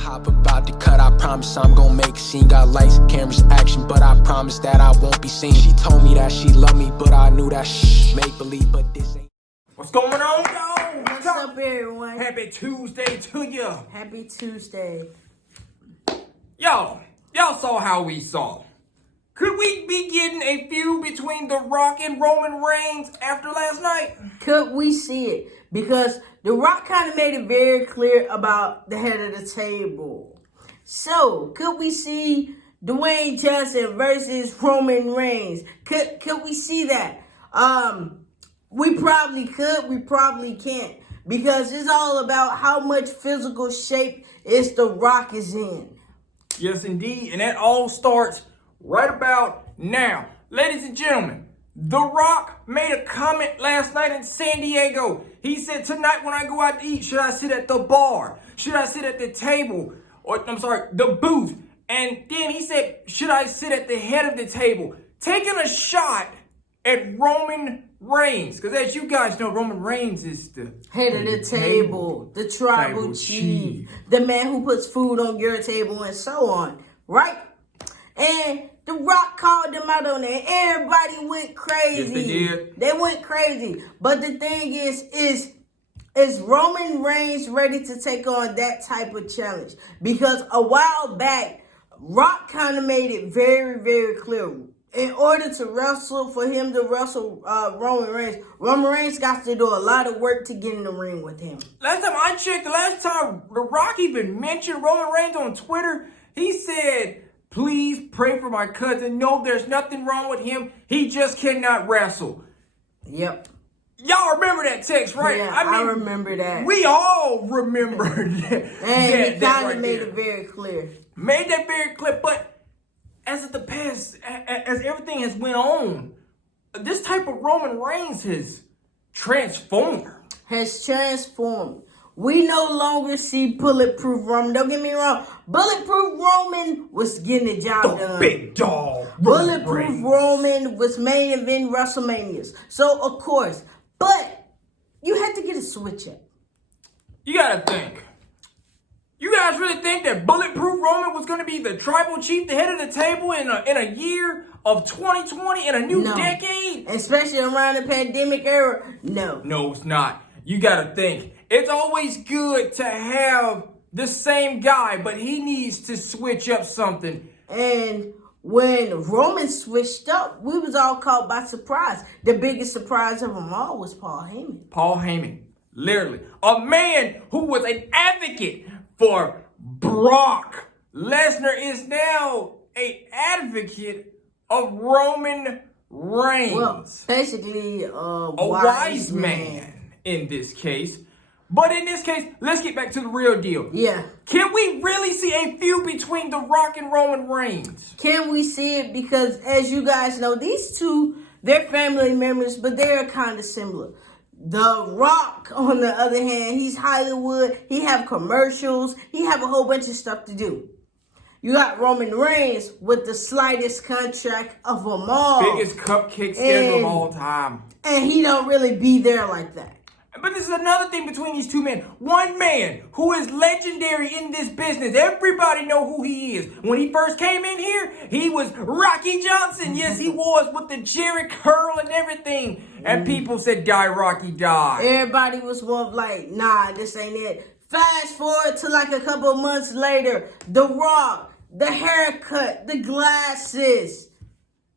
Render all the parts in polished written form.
hop about to cut, I promise I'm gonna make a scene. Got lights, cameras, action, but I promise that I won't be seen. She told me that she loved me, but I knew that make believe, but this ain't. What's going on, y'all? What's up, everyone? Happy Tuesday to you. Happy Tuesday. Y'all saw how we saw. Could we be getting a feud between The Rock and Roman Reigns after last night? Could we see it? Because The Rock kind of made it very clear about the head of the table. So, could we see Dwayne Johnson versus Roman Reigns? Could we see that? We probably could. We probably can't. Because it's all about how much physical shape The Rock is in. Yes, indeed. And that all starts right about now. Ladies and gentlemen, The Rock made a comment last night in San Diego. He said, tonight when I go out to eat, should I sit at the bar? Should I sit at the table? Or, I'm sorry, the booth. And then he said, should I sit at the head of the table? Taking a shot at Roman Reigns. Because as you guys know, Roman Reigns is the head of the table, the tribal chief, the man who puts food on your table and so on, right? And The Rock called them out on that. Everybody went crazy. Yes, they did. They went crazy. But the thing is Roman Reigns ready to take on that type of challenge? Because a while back, Rock kind of made it very, very clear. In order to wrestle, for him to wrestle Roman Reigns got to do a lot of work to get in the ring with him. Last time I checked, the last time The Rock even mentioned Roman Reigns on Twitter, he said, please pray for my cousin. No, there's nothing wrong with him. He just cannot wrestle. Yep. Y'all remember that text, right? Yeah, I remember that. We all remember that. And he kind of made it very clear. Made that very clear, but as everything has went on, this type of Roman Reigns has transformed. We no longer see Bulletproof Roman. Don't get me wrong. Bulletproof Roman was getting the job done. Big dog. Bulletproof Roman was main event WrestleManias. So, of course. But you had to get a switch up. You got to think. You guys really think that Bulletproof Roman was going to be the tribal chief, the head of the table in a year of 2020, in a new decade? Especially around the pandemic era? No. No, it's not. You got to think. It's always good to have the same guy, but he needs to switch up something. And when Roman switched up, we was all caught by surprise. The biggest surprise of them all was Paul Heyman. Paul Heyman. Literally. A man who was an advocate for Brock Lesnar is now an advocate of Roman Reigns. Well, basically, a wise man in this case. But in this case, let's get back to the real deal. Yeah. Can we really see a feud between The Rock and Roman Reigns? Can we see it? Because as you guys know, these two, they're family members, but they're kind of similar. The Rock, on the other hand, he's Hollywood. He have commercials. He have a whole bunch of stuff to do. You got Roman Reigns with the slightest contract of them all. Biggest cupcake schedule of all time. And he don't really be there like that. But this is another thing between these two men. One man who is legendary in this business. Everybody know who he is. When he first came in here, he was Rocky Johnson. Yes, he was, with the Jerry curl and everything. And people said, die, Rocky, die. Everybody was like, nah, this ain't it. Fast forward to like a couple months later, The Rock, the haircut, the glasses.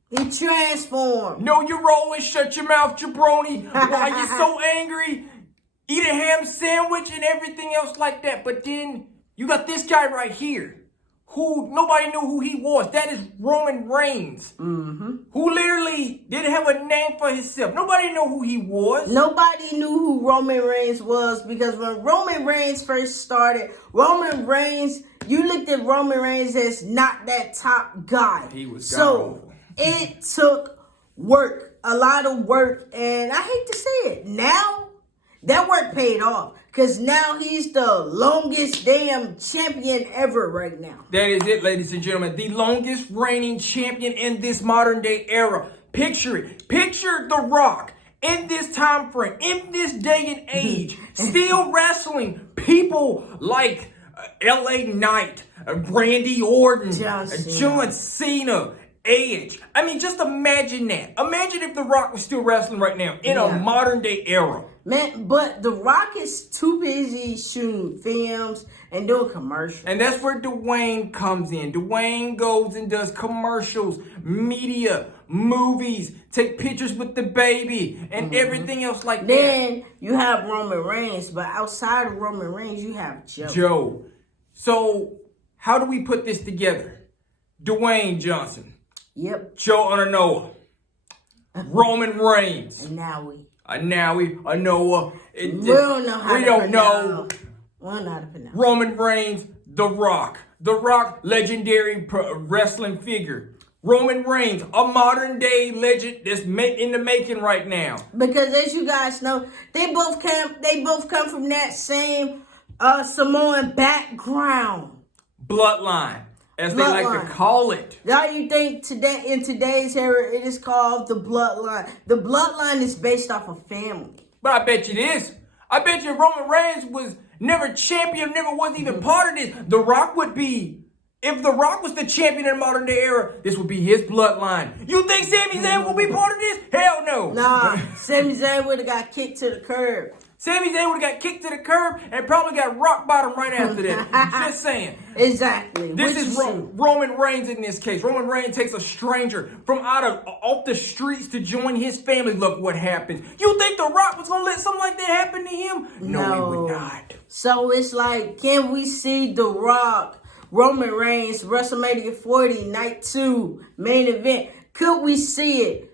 He transformed. No, you're rolling. Shut your mouth, jabroni. Why you so angry? Eat a ham sandwich and everything else like that. But then you got this guy right here, who nobody knew who he was. That is Roman Reigns, who literally didn't have a name for himself. Nobody knew who he was. Nobody knew who Roman Reigns was, because when Roman Reigns first started, you looked at Roman Reigns as not that top guy. He was so it took work, a lot of work, and I hate to say it. Now, that work paid off, because now he's the longest damn champion ever right now. That is it, ladies and gentlemen. The longest reigning champion in this modern day era. Picture it. Picture The Rock in this time frame, in this day and age, still wrestling people like LA Knight, Randy Orton, John Cena, Edge. I mean, just imagine that. Imagine if The Rock was still wrestling right now in a modern day era. Man, but The Rock is too busy shooting films and doing commercials. And that's where Dwayne comes in. Dwayne goes and does commercials, media, movies, take pictures with the baby, and everything else like that. Then you have Roman Reigns, but outside of Roman Reigns, you have Joe. So, how do we put this together? Dwayne Johnson. Yep. Joe Noah. Roman Reigns. A Noah. We don't know how to pronounce. Roman Reigns, The Rock. The Rock, legendary wrestling figure. Roman Reigns, a modern day legend that's in the making right now. Because as you guys know, they both come from that same Samoan background. Bloodline, as they like to call it. Now you think today in today's era it is called the bloodline. The bloodline is based off of family. But I bet you this. I bet you Roman Reigns was never champion, never was even part of this. The Rock would be. If The Rock was the champion in the modern day era, this would be his bloodline. You think Sami Zayn will be part of this? Hell no. Nah, Sami Zayn would have got kicked to the curb. Sami Zayn would have got kicked to the curb and probably got rock bottom right after that. Just saying. Exactly. This is Roman Reigns in this case. Roman Reigns takes a stranger from off the streets to join his family. Look what happens. You think The Rock was going to let something like that happen to him? No, he would not. So it's like, can we see The Rock, Roman Reigns, WrestleMania 40, Night 2, main event? Could we see it?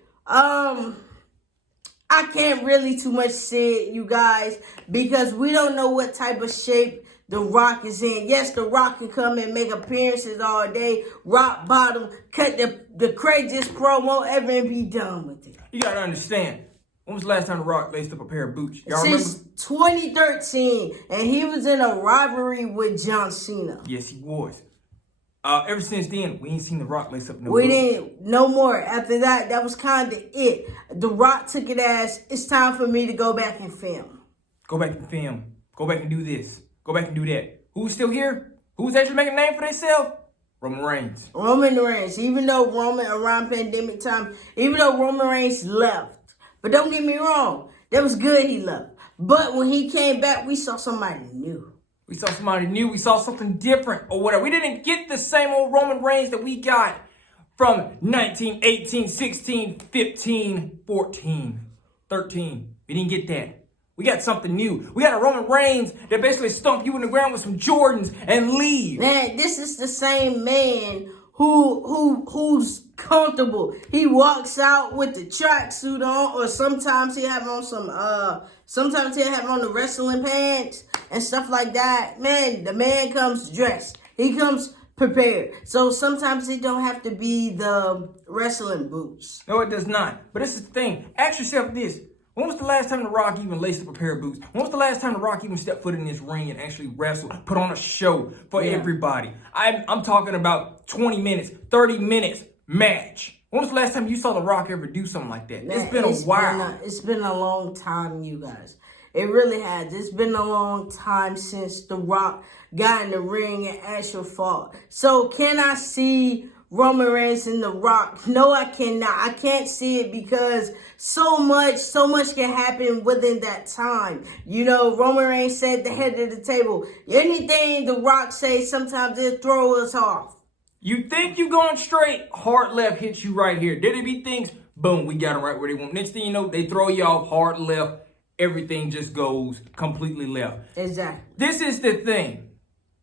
I can't really too much see it, you guys, because we don't know what type of shape The Rock is in. Yes, The Rock can come and make appearances all day, rock bottom, cut the craziest promo ever and be done with it. You got to understand. When was the last time The Rock laced up a pair of boots? Y'all remember? Since 2013, and he was in a rivalry with John Cena. Yes, he was. Ever since then, we ain't seen The Rock lace up no We didn't, no more. After that, that was kind of it. The Rock took it as, it's time for me to go back and film. Go back and film. Go back and do this. Go back and do that. Who's still here? Who's actually making a name for themselves? Roman Reigns. Roman Reigns. Even though around pandemic time, even though Roman Reigns left. But don't get me wrong, that was good he left. But when he came back, we saw somebody new. We saw somebody new. We saw something different or whatever. We didn't get the same old Roman Reigns that we got from 19, 18, 16, 15, 14, 13. We didn't get that. We got something new. We got a Roman Reigns that basically stomp you in the ground with some Jordans and leave. Man, this is the same man who's comfortable. He walks out with the tracksuit on, or sometimes he'll have on sometimes he'll have on the wrestling pants and stuff like that. Man, the man comes dressed. He comes prepared. So sometimes it don't have to be the wrestling boots. No, it does not. But this is the thing. Ask yourself this. When was the last time The Rock even laced up a pair of boots? When was the last time The Rock even stepped foot in this ring and actually wrestled, put on a show for everybody? I'm talking about 20 minutes, 30 minutes match. When was the last time you saw The Rock ever do something like that? Man, it's been a while. It's been a long time, you guys. It really has. It's been a long time since The Rock got in the ring and actually fought. So can I see Roman Reigns and The Rock? No, I cannot. I can't see it because so much can happen within that time. You know, Roman Reigns said the head of the table. Anything The Rock says, sometimes it'll throw us off. You think you going straight, hard left hits you right here. WWE thinks, boom, we got them right where they want. Next thing you know, they throw you off, hard left. Everything just goes completely left. Exactly. This is the thing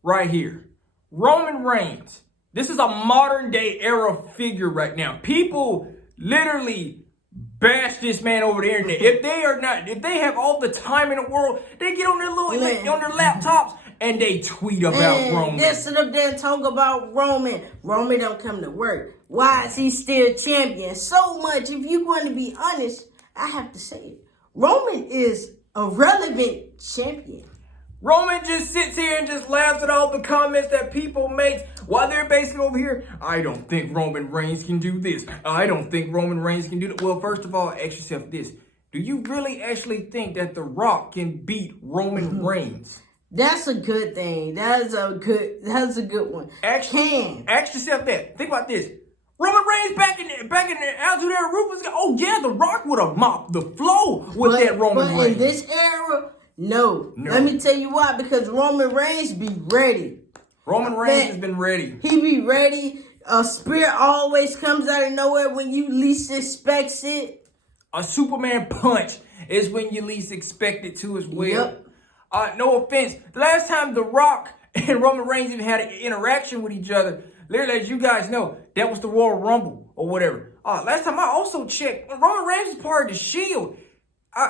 right here. Roman Reigns. This is a modern day era figure right now. People literally bash this man over the internet. If they have all the time in the world, they get on their laptops and they tweet about Roman. They sit up there and talk about Roman. Roman don't come to work. Why is he still champion? So much. If you're going to be honest, I have to say it. Roman is a relevant champion. Roman just sits here and just laughs at all the comments that people make while they're basically over here. I don't think Roman Reigns can do this. I don't think Roman Reigns can do that. Well, first of all, ask yourself this. Do you really actually think that The Rock can beat Roman Reigns? That's a good thing. That's a good one. Ask yourself that. Think about this. Roman Reigns back in the Altitude Era Ruthless. Oh yeah, The Rock would have mopped the floor with that Roman Reigns. In this era, no. Let me tell you why. Because Roman Reigns be ready. Roman Reigns has been ready. He be ready. A spear always comes out of nowhere when you least expect it. A Superman punch is when you least expect it to as well. Yep. No offense. The last time The Rock and Roman Reigns even had an interaction with each other, literally, as you guys know, that was the Royal Rumble or whatever. Last time I also checked, when Roman Reigns was part of the Shield,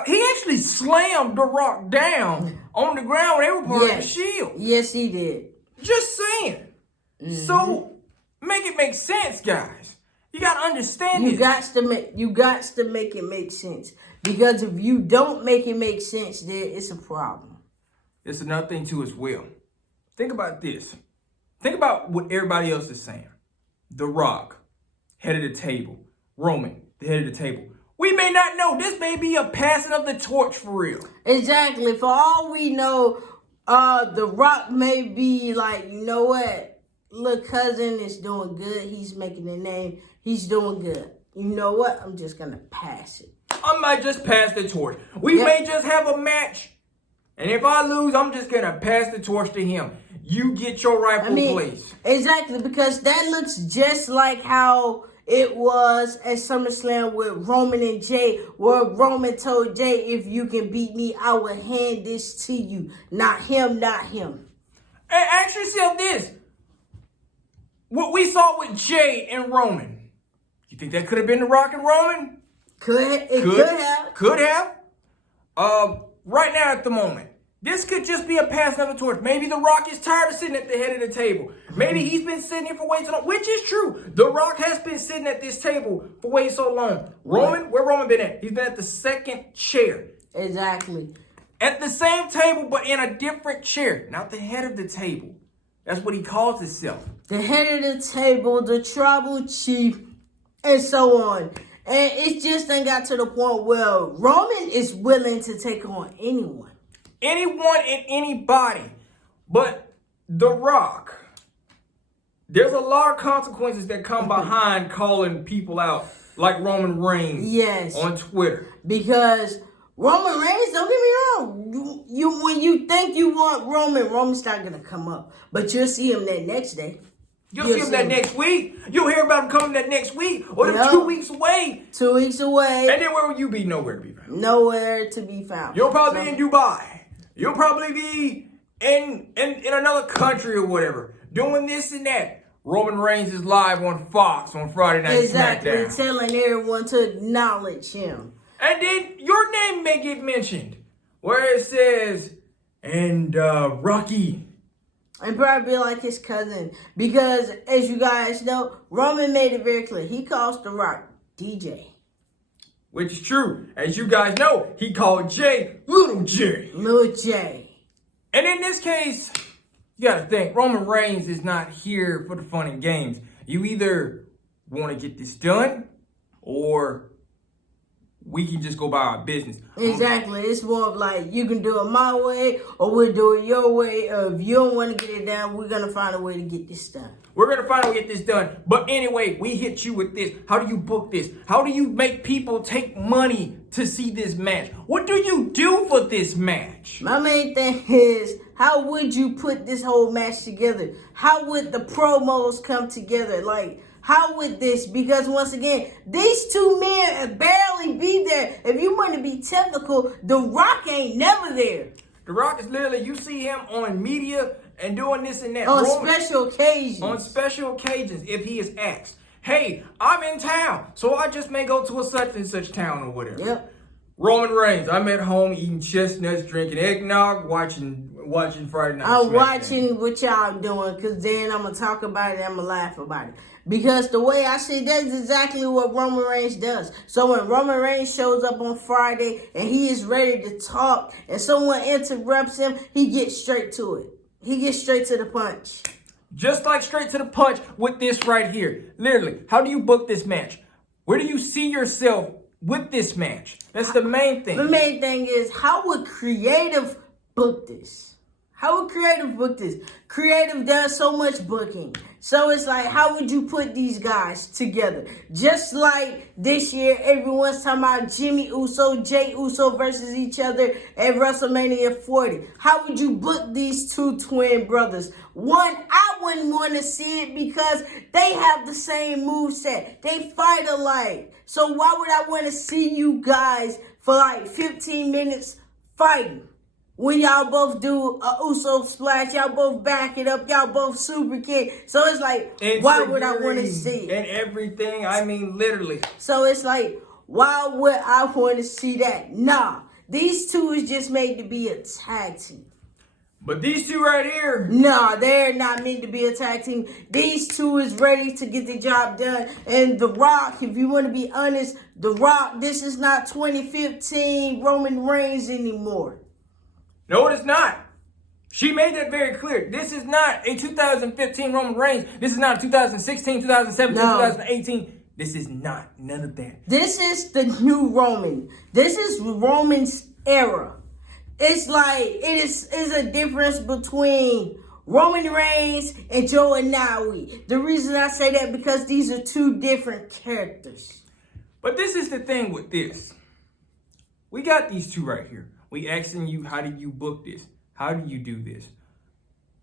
he actually slammed The Rock down on the ground when they were part of the Shield. Yes, he did. Just saying. So, make it make sense, guys. You got to understand this. You got to make it make sense. Because if you don't make it make sense, then it's a problem. There's another thing, too, as well. Think about this. Think about what everybody else is saying. The Rock, head of the table. Roman, the head of the table. We may not know. This may be a passing of the torch for real. Exactly. For all we know, The Rock may be like, you know what? Look, cousin is doing good. He's making a name. He's doing good. You know what? I'm just going to pass it. I might just pass the torch. We may just have a match. And if I lose, I'm just going to pass the torch to him. You get your rightful place. Exactly, because that looks just like how it was at SummerSlam with Roman and Jay, where Roman told Jay, if you can beat me, I will hand this to you. Not him, not him. And ask yourself this. What we saw with Jay and Roman, you think that could have been The Rock and Roman? Could have. Right now at the moment, this could just be a passing of the torch. Maybe The Rock is tired of sitting at the head of the table. Maybe he's been sitting here for way too long, which is true. The Rock has been sitting at this table for way so long. Roman, where Roman been at? He's been at the second chair. Exactly. At the same table, but in a different chair. Not the head of the table. That's what he calls himself. The head of the table, the tribal chief, and so on. And it just done got to the point where Roman is willing to take on anyone. Anyone and anybody. But The Rock, there's a lot of consequences that come behind calling people out like Roman Reigns on Twitter. Because Roman Reigns, don't get me wrong, when you think you want Roman's not going to come up. But you'll see him that next day. You'll see him that next week. You'll hear about him coming that next week. Or 2 weeks away. 2 weeks away. And then where will you be? Nowhere to be found. Nowhere to be found. You'll probably be in Dubai. You'll probably be in another country or whatever. Doing this and that. Roman Reigns is live on Fox on Friday Night SmackDown. Exactly. Telling everyone to acknowledge him. And then your name may get mentioned. Where it says, and Rocky. And probably be like his cousin. Because, as you guys know, Roman made it very clear. He calls The Rock DJ. Which is true. As you guys know, he called Jay Little J. Little J. And in this case, you gotta think, Roman Reigns is not here for the fun and games. You either want to get this done, or we can just go by our business. Exactly. It's more of like, you can do it my way, or we'll do it your way. If you don't want to get it done, we're going to find a way to get this done. We're going to find a way to get this done. But anyway, we hit you with this. How do you book this? How do you make people take money to see this match? What do you do for this match? My main thing is, how would you put this whole match together? How would the promos come together? Like, how would this? Because once again, these two men barely be there. If you want to be technical, The Rock ain't never there. The Rock is literally, you see him on media and doing this and that. On special occasions. On special occasions, if he is asked. Hey, I'm in town, so I just may go to a such and such town or whatever. Yep. Roman Reigns, I'm at home eating chestnuts, drinking eggnog, watching Friday Night I'm SmackDown. watching what y'all doing, because then I'm going to talk about it and I'm going to laugh about it. Because the way I see that's exactly what Roman Reigns does. So when Roman Reigns shows up on Friday and he is ready to talk and someone interrupts him, he gets straight to it. He gets straight to the punch. Just like straight to the punch with this right here. Literally, how do you book this match? Where do you see yourself with this match? That's the main thing. The main thing is, how would creative book this? How would creative book this? Creative does so much booking. So it's like, how would you put these guys together? Just like this year, everyone's talking about Jimmy Uso, Jay Uso versus each other at WrestleMania 40. How would you book these two twin brothers? One, I wouldn't want to see it because they have the same moveset. They fight alike. So why would I want to see you guys for like 15 minutes fighting? When y'all both do a Uso splash, y'all both back it up, y'all both super kick. So it's like, why would I want to see it? And everything, I mean, literally. So it's like, why would I want to see that? Nah, these two is just made to be a tag team. But these two right here. Nah, they're not meant to be a tag team. These two is ready to get the job done. And The Rock, if you want to be honest, The Rock, this is not 2015 Roman Reigns anymore. No, it's not. She made that very clear. This is not a 2015 Roman Reigns. This is not 2016, 2017, 2018. This is not none of that. This is the new Roman. This is Roman's era. It's like, it is a difference between Roman Reigns and Joe Inoue. The reason I say that because these are two different characters. But this is the thing with this. We got these two right here. We asking you, how do you book this? How do you do this?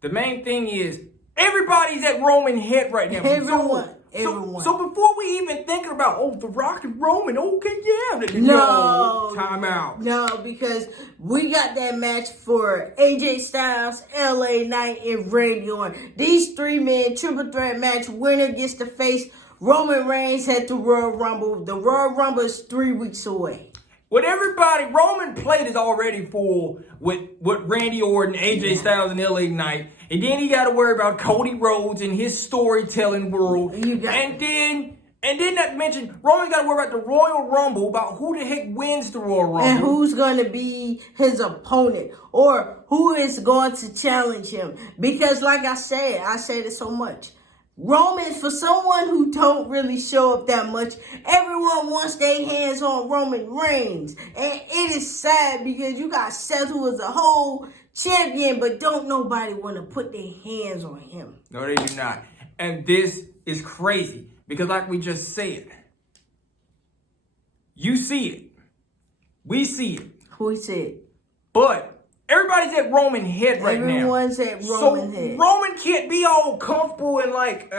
The main thing is, everybody's at Roman head right now. Everyone. So before we even thinking about, oh, The Rock and Roman, okay, yeah. No. Time out. No, because we got that match for AJ Styles, LA Knight, and Randy Orton. These three men, triple threat match, winner gets to face Roman Reigns at the Royal Rumble. The Royal Rumble is 3 weeks away. With everybody, Roman plate is already full with Randy Orton, AJ Styles, and LA Knight. And then he got to worry about Cody Rhodes and his storytelling world. And then not mention, Roman's got to worry about the Royal Rumble, about who the heck wins the Royal Rumble. And who's going to be his opponent. Or who is going to challenge him. Because like I said it so much. Roman, for someone who don't really show up that much, everyone wants their hands on Roman Reigns. And it is sad because you got Seth, who was a whole champion, but don't nobody want to put their hands on him. No, they do not. And this is crazy because like we just said, you see it. We see it. We see it. But everybody's at Roman head right now. Everyone's at Roman head. Roman can't be all comfortable and like,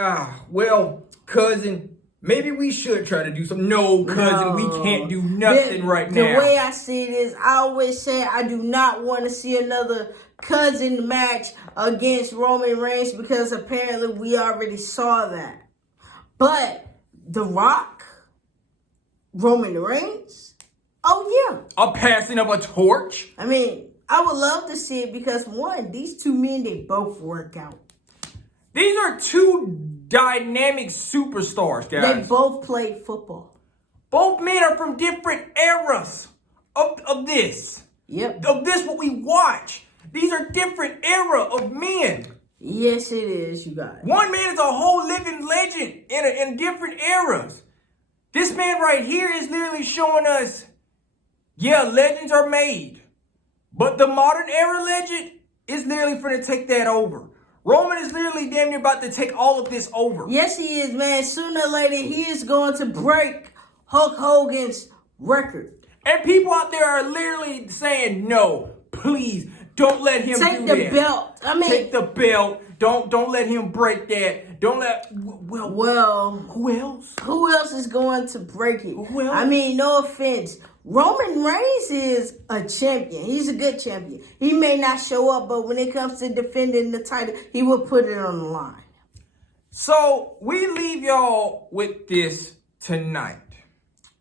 well, cousin, maybe we should try to do something. No, cousin, we can't do nothing right now. The way I see it is, I always say I do not want to see another cousin match against Roman Reigns because apparently we already saw that. But The Rock, Roman Reigns, oh yeah. A passing of a torch. I mean, I would love to see it because, one, these two men, they both work out. These are two dynamic superstars, guys. They both played football. Both men are from different eras of this. Yep. Of this, what we watch. These are different era of men. Yes, it is, you guys. One man is a whole living legend in different eras. This man right here is literally showing us, yeah, legends are made. But the modern era legend is literally going to take that over. Roman is literally damn near about to take all of this over. Yes, he is, man. Sooner or later, he is going to break Hulk Hogan's record. And people out there are literally saying, no, please, don't let him do that. Take the belt. I mean, take the belt. Don't let him break that. Don't let, well, who else? Who else is going to break it? Who else? I mean, no offense. Roman Reigns is a champion. He's a good champion. He may not show up, but when it comes to defending the title, he will put it on the line. So, we leave y'all with this tonight.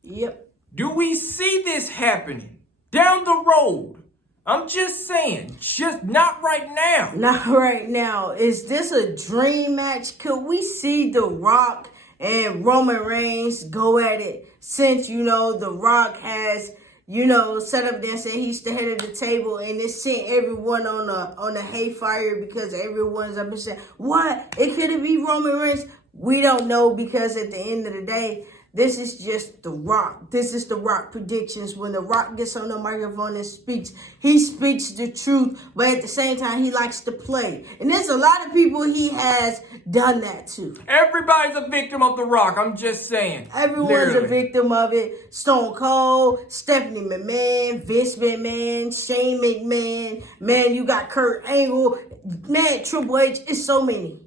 Yep. Do we see this happening down the road? I'm just saying, just not right now. Not right now. Is this a dream match? Could we see The Rock and Roman Reigns go at it? Since, The Rock has, set up there and said he's the head of the table and it sent everyone on a hayfire because everyone's up and saying, what? It could be Roman Reigns? We don't know because at the end of the day, this is just The Rock. This is The Rock predictions. When The Rock gets on the microphone and speaks, he speaks the truth, but at the same time, he likes to play. And there's a lot of people he has done that to. Everybody's a victim of The Rock. I'm just saying. Everyone's a victim of it. Stone Cold, Stephanie McMahon, Vince McMahon, Shane McMahon. Man, you got Kurt Angle. Man, Triple H. It's so many.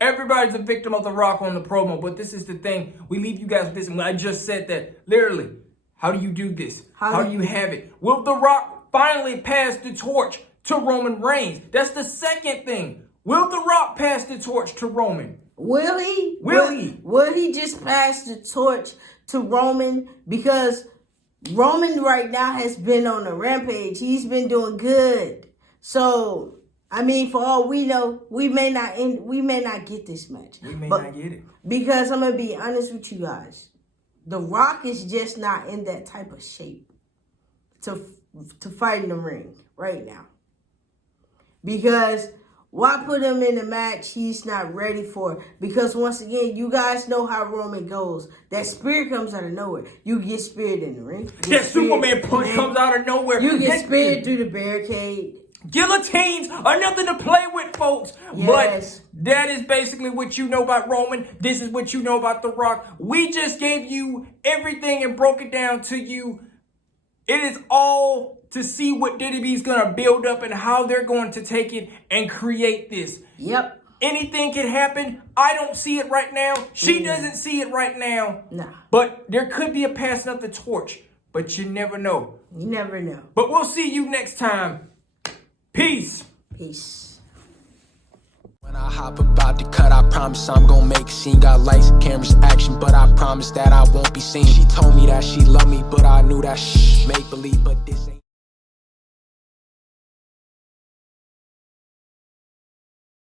Everybody's a victim of The Rock on the promo, but this is the thing. We leave you guys with this, and I just said that. Literally, how do you do this? How do you have it? Will The Rock finally pass the torch to Roman Reigns? That's the second thing. Will The Rock pass the torch to Roman? Will he? Will he just pass the torch to Roman? Because Roman right now has been on a rampage. He's been doing good. So, I mean, for all we know, we may not get this match. We may not get it. Because I'm going to be honest with you guys. The Rock is just not in that type of shape to fight in the ring right now. Because why put him in a match he's not ready for? Because once again, you guys know how Roman goes. That spear comes out of nowhere. You get speared in the ring. That Superman punch comes out of nowhere. You get speared through the barricade. Guillotines are nothing to play with, folks. Yes. But that is basically what you know about Roman. This is what you know about The Rock. We just gave you everything and broke it down to you. It is all to see what WWE is going to build up and how they're going to take it and create this. Yep. Anything can happen. I don't see it right now. She doesn't see it right now. Nah. But there could be a passing of the torch. But you never know. You never know. But we'll see you next time. Peace. Peace. When I hop about to cut, I promise I'm gonna make a scene. Got lights, cameras, action, but I promise that I won't be seen. She told me that she loved me, but I knew that make believe, but this ain't